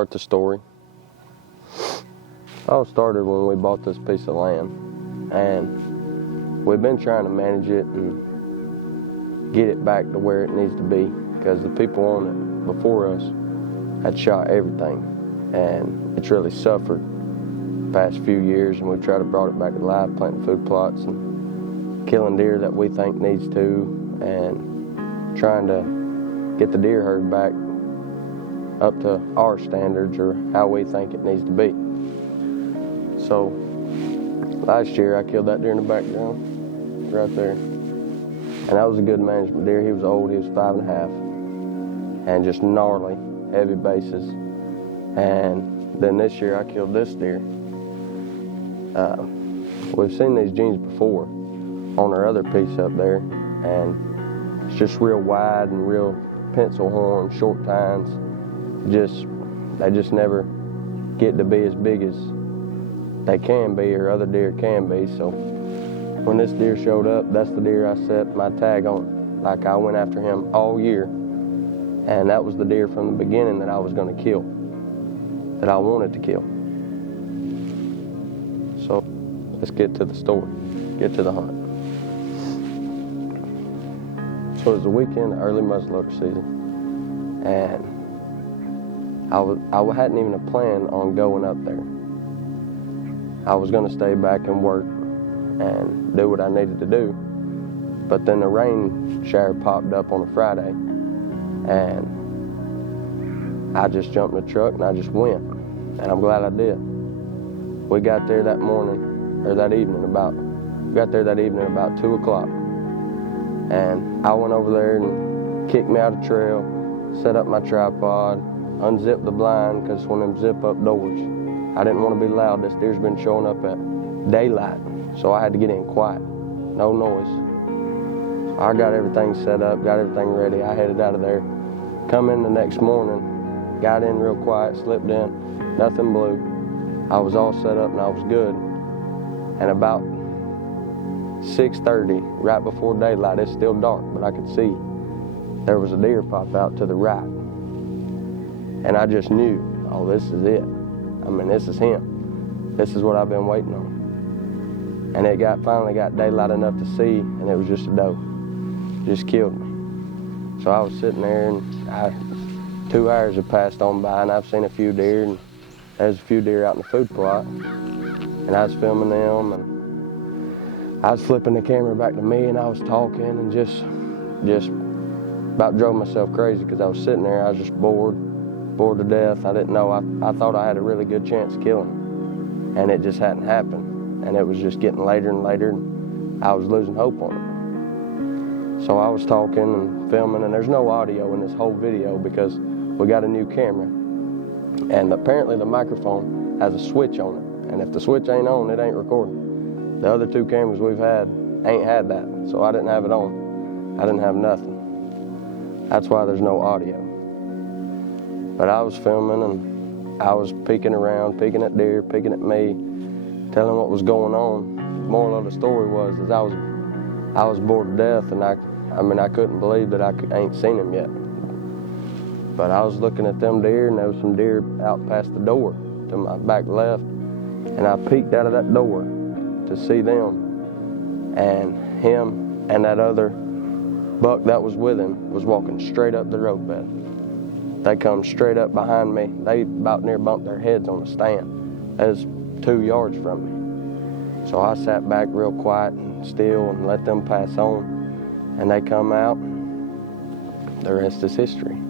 start the story. It all started when we bought this piece of land, and we've been trying to manage it and get it back to where it needs to be, because the people on it before us had shot everything, and it's really suffered the past few years, and we've tried to brought it back to life, planting food plots and killing deer that we think needs to, and trying to get the deer herd back up to our standards or how we think it needs to be. So last year I killed that deer in the background right there, and that was a good management deer. He was old, he was 5.5, and just gnarly, heavy bases. And then this year I killed this deer. We've seen these genes before on our other piece up there, and it's just real wide and real pencil horn, short tines. They just never get to be as big as they can be or other deer can be. So when this deer showed up, that's the deer I set my tag on. Like, I went after him all year, and that was the deer from the beginning that I was going to kill, that I wanted to kill. So let's get to the story, get to the hunt. So it was the weekend, early muzzleloader season, and I hadn't even a plan on going up there. I was going to stay back and work and do what I needed to do. But then the rain shower popped up on a Friday, and I just jumped in the truck and I just went. And I'm glad I did. We got there that morning, or that evening about 2 o'clock. And I went over there and kicked me out of the trail, set up my tripod, unzipped the blind, because when them zip up doors, I didn't want to be loud. This deer's been showing up at daylight, so I had to get in quiet, no noise. I got everything set up, got everything ready. I headed out of there. Come in the next morning, got in real quiet, slipped in, nothing blew. I was all set up and I was good. And about 6:30, right before daylight, it's still dark, but I could see there was a deer pop out to the right. And I just knew, oh, this is it. I mean, this is him. This is what I've been waiting on. And it finally got daylight enough to see, and it was just a doe. Just killed me. So I was sitting there, and 2 hours had passed on by, and I've seen a few deer, and there's a few deer out in the food plot. And I was filming them, and I was flipping the camera back to me, and I was talking, and just about drove myself crazy, because I was sitting there, I was just bored to death. I didn't know. I thought I had a really good chance of killing him, and it just hadn't happened. And it was just getting later and later, and I was losing hope on it. So I was talking and filming, and there's no audio in this whole video because we got a new camera, and apparently the microphone has a switch on it, and if the switch ain't on, it ain't recording. The other 2 cameras we've had ain't had that, so I didn't have it on. I didn't have nothing. That's why there's no audio. But I was filming, and I was peeking around, peeking at deer, peeking at me, telling what was going on. The moral of the story was I was bored to death, and I couldn't believe that I ain't seen him yet. But I was looking at them deer, and there was some deer out past the door to my back left, and I peeked out of that door to see them, and him and that other buck that was with him was walking straight up the road bed. They come straight up behind me. They about near bumped their heads on the stand. That was 2 yards from me. So I sat back real quiet and still and let them pass on. And they come out. The rest is history.